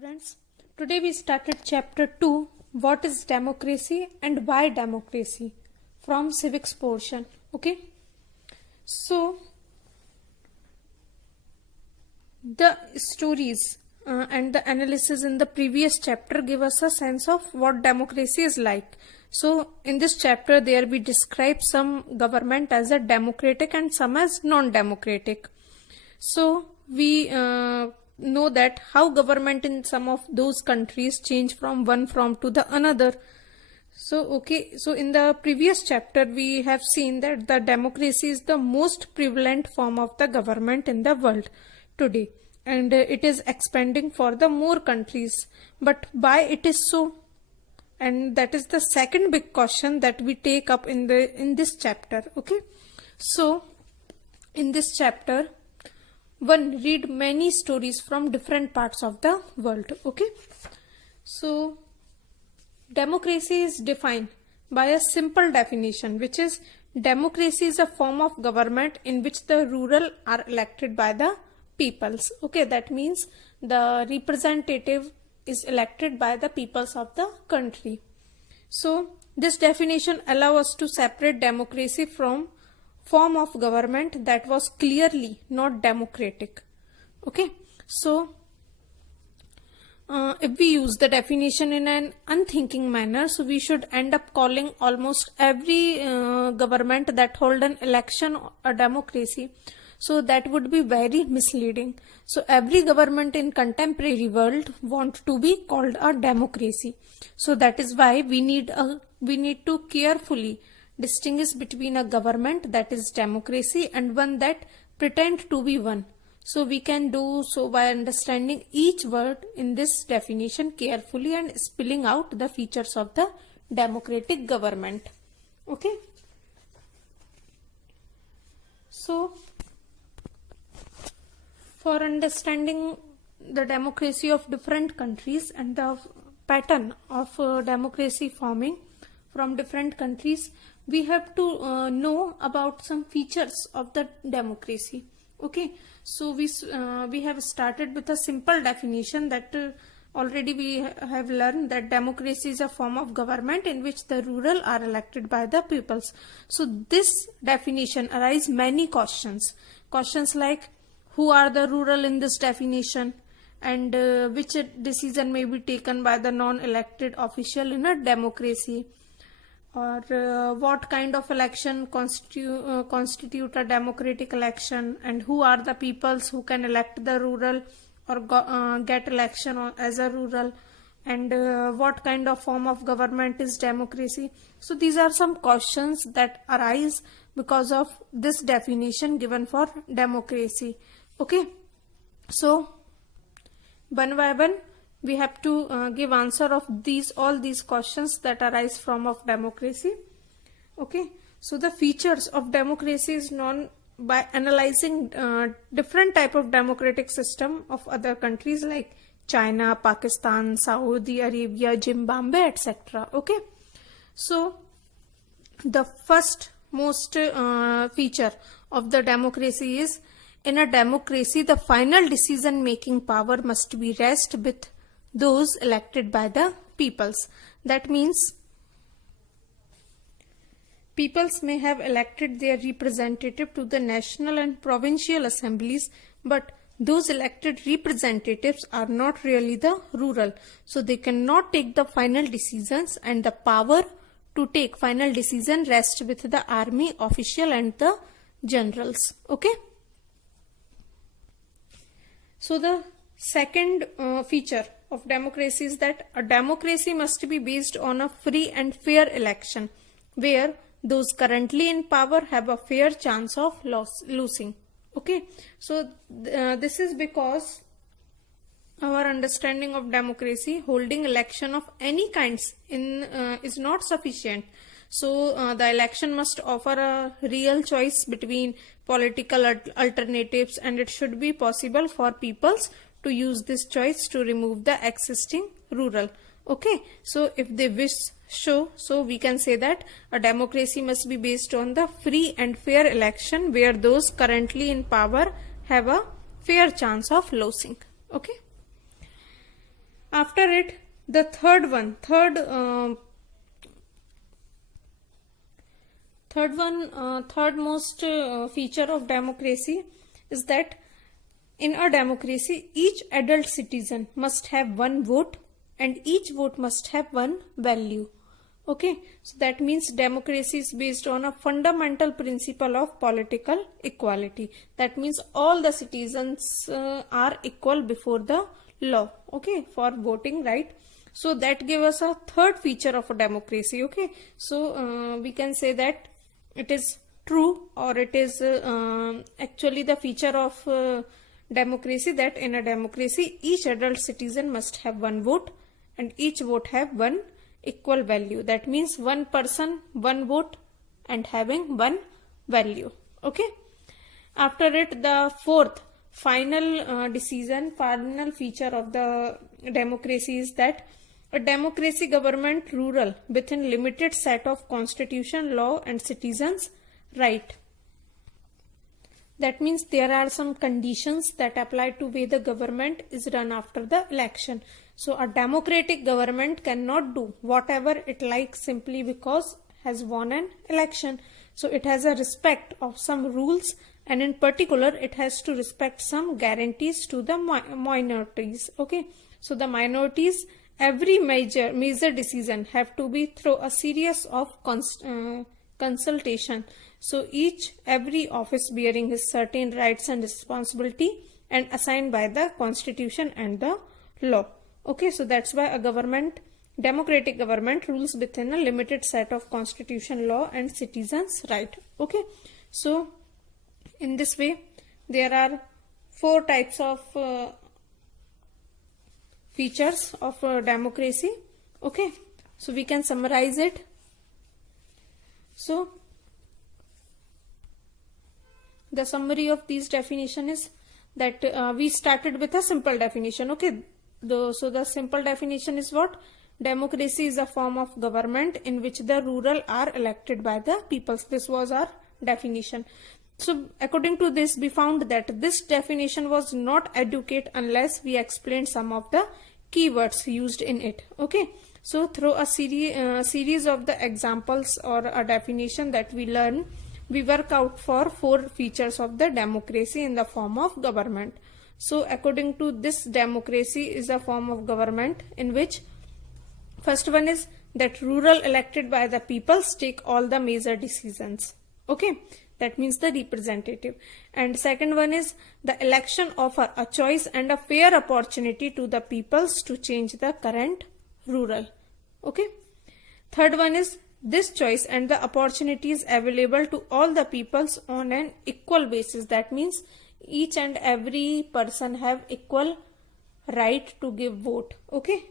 students. Today we started chapter 2, what is democracy and why democracy, from civics portion. Okay. So the stories and the analysis in the previous chapter give us a sense of what democracy is like. So in this chapter there we describe some government as a democratic and some as non-democratic. So we know that how government in some of those countries change from one form to the another. So in the previous chapter we have seen that the democracy is the most prevalent form of the government in the world today, and it is expanding for the more countries. But why it is so? And that is the second big question that we take up in this chapter. Okay, so in this chapter one read many stories from different parts of the world. Okay, so democracy is defined by a simple definition, which is democracy is a form of government in which the rural are elected by the peoples. Okay, that means the representative is elected by the peoples of the country. So this definition allows us to separate democracy from form of government that was clearly not democratic. Okay, so if we use the definition in an unthinking manner, so we should end up calling almost every government that hold an election a democracy. So that would be very misleading. So every government in contemporary world want to be called a democracy. So that is why we need to carefully distinguish between a government that is democracy and one that pretend to be one. So we can do so by understanding each word in this definition carefully and spelling out the features of the democratic government. Okay. So for understanding the democracy of different countries and the pattern of democracy forming from different countries, we have to know about some features of the democracy. Okay, so we have started with a simple definition that already we have learned that democracy is a form of government in which the rural are elected by the peoples. So this definition arise many questions like who are the rural in this definition, and which decision may be taken by the non-elected official in a democracy, or what kind of election constitute a democratic election, and who are the peoples who can elect the rural or get election as a rural, and what kind of form of government is democracy. So these are some questions that arise because of this definition given for democracy. Okay, so one by one we have to give answer of all these questions that arise from of democracy. Okay, so the features of democracy is known by analyzing different type of democratic system of other countries like China, Pakistan, Saudi Arabia, Zimbabwe, etc. Okay, so the first most feature of the democracy is, in a democracy the final decision making power must be rest with those elected by the peoples. That means peoples may have elected their representative to the national and provincial assemblies, but those elected representatives are not really the rural. So they cannot take the final decisions, and the power to take final decision rests with the army official and the generals. Okay. So the second feature of democracy is that a democracy must be based on a free and fair election where those currently in power have a fair chance of losing. Okay, so this is because our understanding of democracy, holding election of any kinds is not sufficient. So the election must offer a real choice between political alternatives, and it should be possible for peoples to use this choice to remove the existing rural. Okay, so if they wish so we can say that a democracy must be based on the free and fair election where those currently in power have a fair chance of losing. Okay. After it, the third most feature of democracy is that in a democracy, each adult citizen must have one vote and each vote must have one value. Okay, so that means democracy is based on a fundamental principle of political equality. That means all the citizens are equal before the law, okay, for voting right. So that gave us a third feature of a democracy. Okay, so we can say that it is true, or it is actually the feature of democracy, that in a democracy each adult citizen must have one vote and each vote have one equal value. That means one person, one vote, and having one value. Okay, after it, the fourth final feature of the democracy is that a democracy government rural within limited set of constitution, law, and citizens' right. That means there are some conditions that apply to way the government is run after the election. So a democratic government cannot do whatever it likes simply because has won an election. So it has a respect of some rules, and in particular it has to respect some guarantees to the minorities. Okay, so the minorities, every major decision have to be through a series of consultation. So every office bearing his certain rights and responsibility and assigned by the constitution and the law. Okay, so that's why a democratic government rules within a limited set of constitution, law, and citizens' right. Okay, so in this way there are 4 types of features of democracy. Okay, so we can summarize it. So the summary of these definition is that we started with a simple definition. Okay, so the simple definition is what? Democracy is a form of government in which the rural are elected by the peoples. This was our definition. So according to this, we found that this definition was not adequate unless we explained some of the keywords used in it. Okay, so through a series of the examples or a definition that we learn, we work out for 4 features of the democracy in the form of government. So according to this, democracy is a form of government in which first one is that rural elected by the peoples take all the major decisions. Okay, that means the representative. And second one is the election offer a choice and a fair opportunity to the peoples to change the current rural. Okay, third one is this choice and the opportunities available to all the peoples on an equal basis. That means each and every person have equal right to give vote. Okay,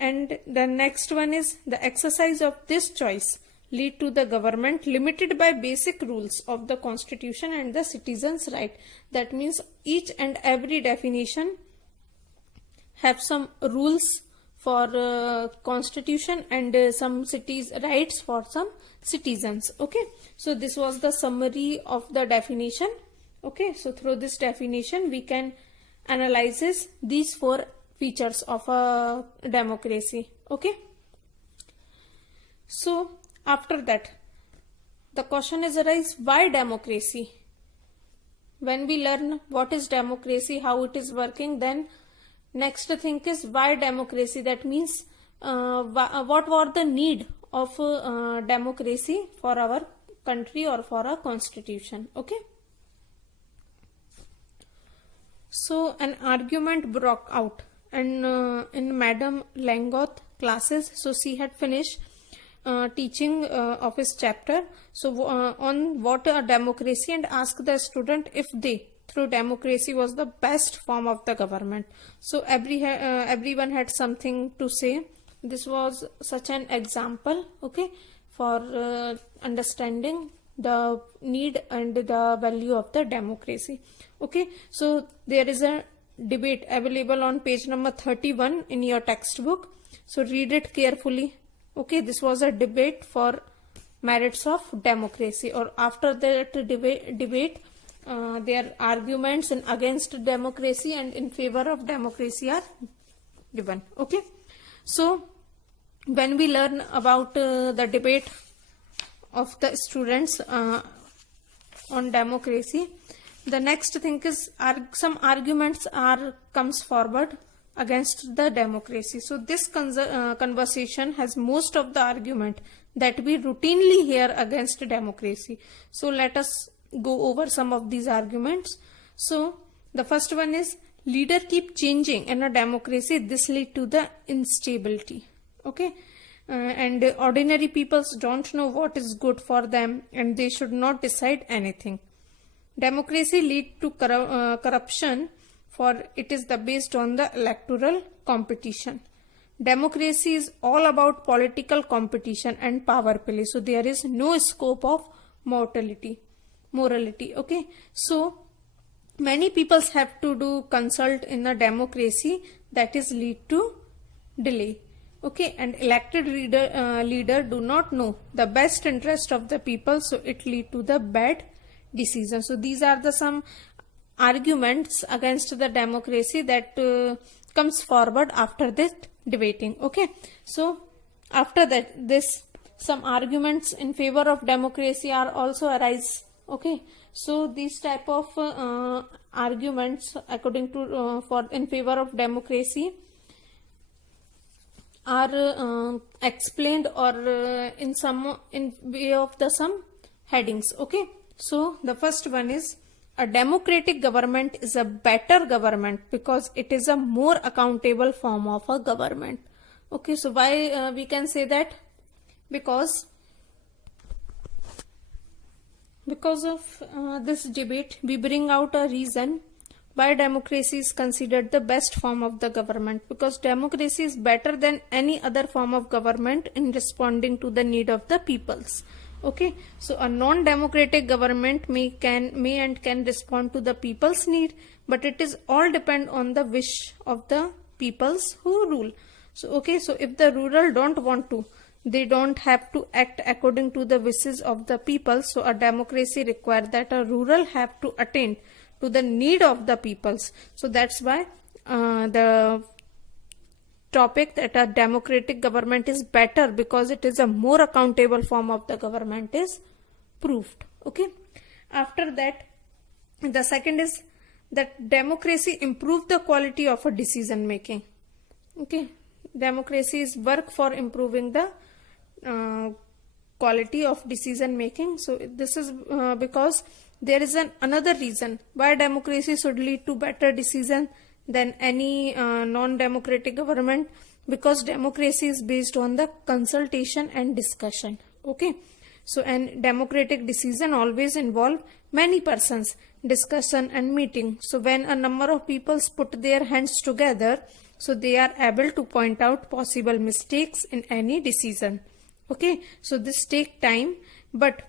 and the next one is the exercise of this choice lead to the government limited by basic rules of the constitution and the citizens' right. That means each and every definition have some rules for constitution and some cities' rights for some citizens. Okay, so this was the summary of the definition. Okay, so through this definition we can analyze these 4 features of a democracy. Okay, so after that the question is arise, why democracy? When we learn what is democracy, how it is working, then next thing is why democracy. That means what were the need of democracy for our country or for a constitution. Okay, so an argument broke out, and in Madam Langoth classes, so she had finished teaching of his chapter on what a democracy, and asked the student if they through democracy was the best form of the government. So everyone had something to say. This was such an example, okay, for understanding the need and the value of the democracy. Okay, so there is a debate available on page number 31 in your textbook, so read it carefully. Okay, this was a debate for merits of democracy, or after that debate their arguments and against democracy and in favor of democracy are given. Okay, so when we learn about the debate of the students on democracy, the next thing is some arguments comes forward against the democracy. So this conversation has most of the argument that we routinely hear against democracy. So let us go over some of these arguments. So the first one is, leader keep changing in a democracy, this lead to the instability. Okay, and ordinary peoples don't know what is good for them, and they should not decide anything. Democracy lead to corruption, for it is based on the electoral competition. Democracy is all about political competition and power play. So there is no scope of morality. Okay, so many peoples have to do consult in a democracy, that is lead to delay. Okay, and elected leader do not know the best interest of the people, so it lead to the bad decision. So these are the some arguments against the democracy that comes forward after this debating. Okay, so after that, this some arguments in favor of democracy are also arise. Okay, so these type of arguments according to for in favor of democracy are explained or in way of the some headings. Okay, so the first one is, a democratic government is a better government because it is a more accountable form of a government. Okay, so why we can say that? Because of this debate, we bring out a reason why democracy is considered the best form of the government, because democracy is better than any other form of government in responding to the need of the peoples. Okay, so a non-democratic government may and can respond to the people's need, but it is all depend on the wish of the peoples who rule. So okay, so if the ruler don't want to, they don't have to act according to the wishes of the people. So a democracy requires that a ruler have to attend to the need of the peoples. So that's why the topic that a democratic government is better because it is a more accountable form of the government is proved. Okay, after that, the second is that democracy improve the quality of a decision making. Okay, democracy is work for improving the quality of decision making. So this is because there is another reason why democracy should lead to better decision than any non-democratic government, because democracy is based on the consultation and discussion. Okay, so and democratic decision always involve many persons, discussion and meeting. So when a number of people put their hands together, so they are able to point out possible mistakes in any decision. Okay, so this take time, but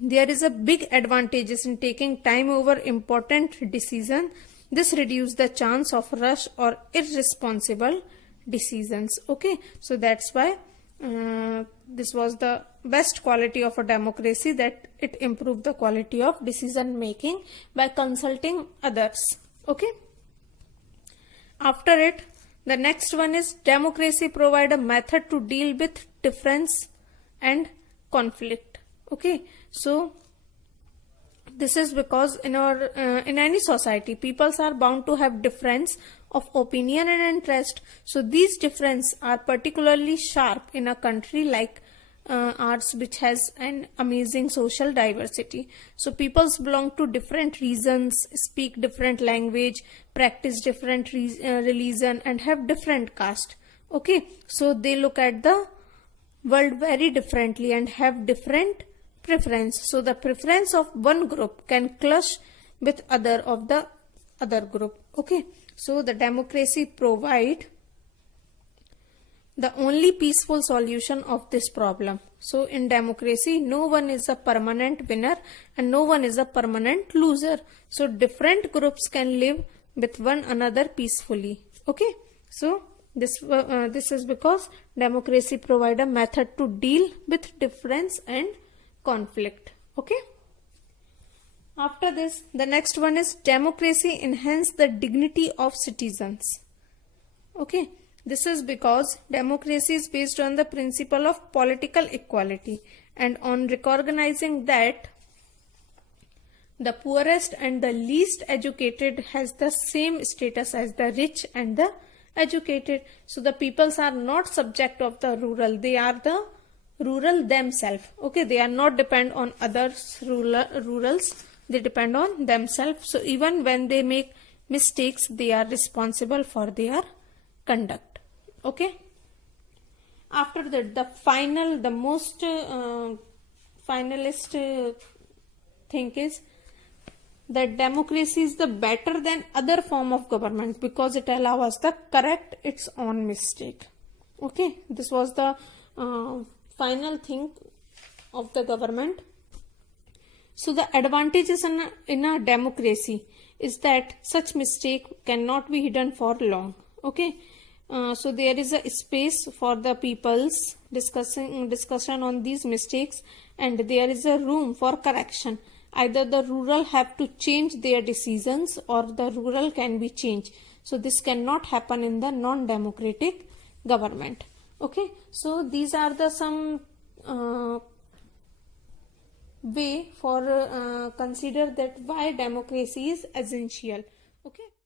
there is a big advantages in taking time over important decision. This reduces the chance of rush or irresponsible decisions. Okay, so that's why this was the best quality of a democracy, that it improved the quality of decision making by consulting others. Okay, after it, the next one is, democracy provide a method to deal with difference and conflict. Okay, so this is because in any society, peoples are bound to have difference of opinion and interest. So these differences are particularly sharp in a country like ours, which has an amazing social diversity. So peoples belong to different regions, speak different language, practice different religion, and have different caste. Okay, so they look at the world very differently and have different preference. So the preference of one group can clash with other of the other group. Okay, so the democracy provide the only peaceful solution of this problem. So in democracy, no one is a permanent winner and no one is a permanent loser. So different groups can live with one another peacefully. Okay, so this is because democracy provide a method to deal with difference and conflict. Okay, after this, the next one is, democracy enhance the dignity of citizens. Okay, this is because democracy is based on the principle of political equality and on recognizing that the poorest and the least educated has the same status as the rich and the educated. So the peoples are not subject of the rural, they are the rural themselves. Okay, they are not depend on others rurals, they depend on themselves. So even when they make mistakes, they are responsible for their conduct. Okay, after that, the most finalist thing is that democracy is the better than other form of government because it allows us to correct its own mistake. Okay, this was the final thing of the government. So the advantages in a democracy is that such mistake cannot be hidden for long. Okay, so there is a space for the people's discussion on these mistakes, and there is a room for correction. Either the rural have to change their decisions or the rural can be changed. So this cannot happen in the non-democratic government. Okay, so these are the some way for consider that why democracy is essential. Okay.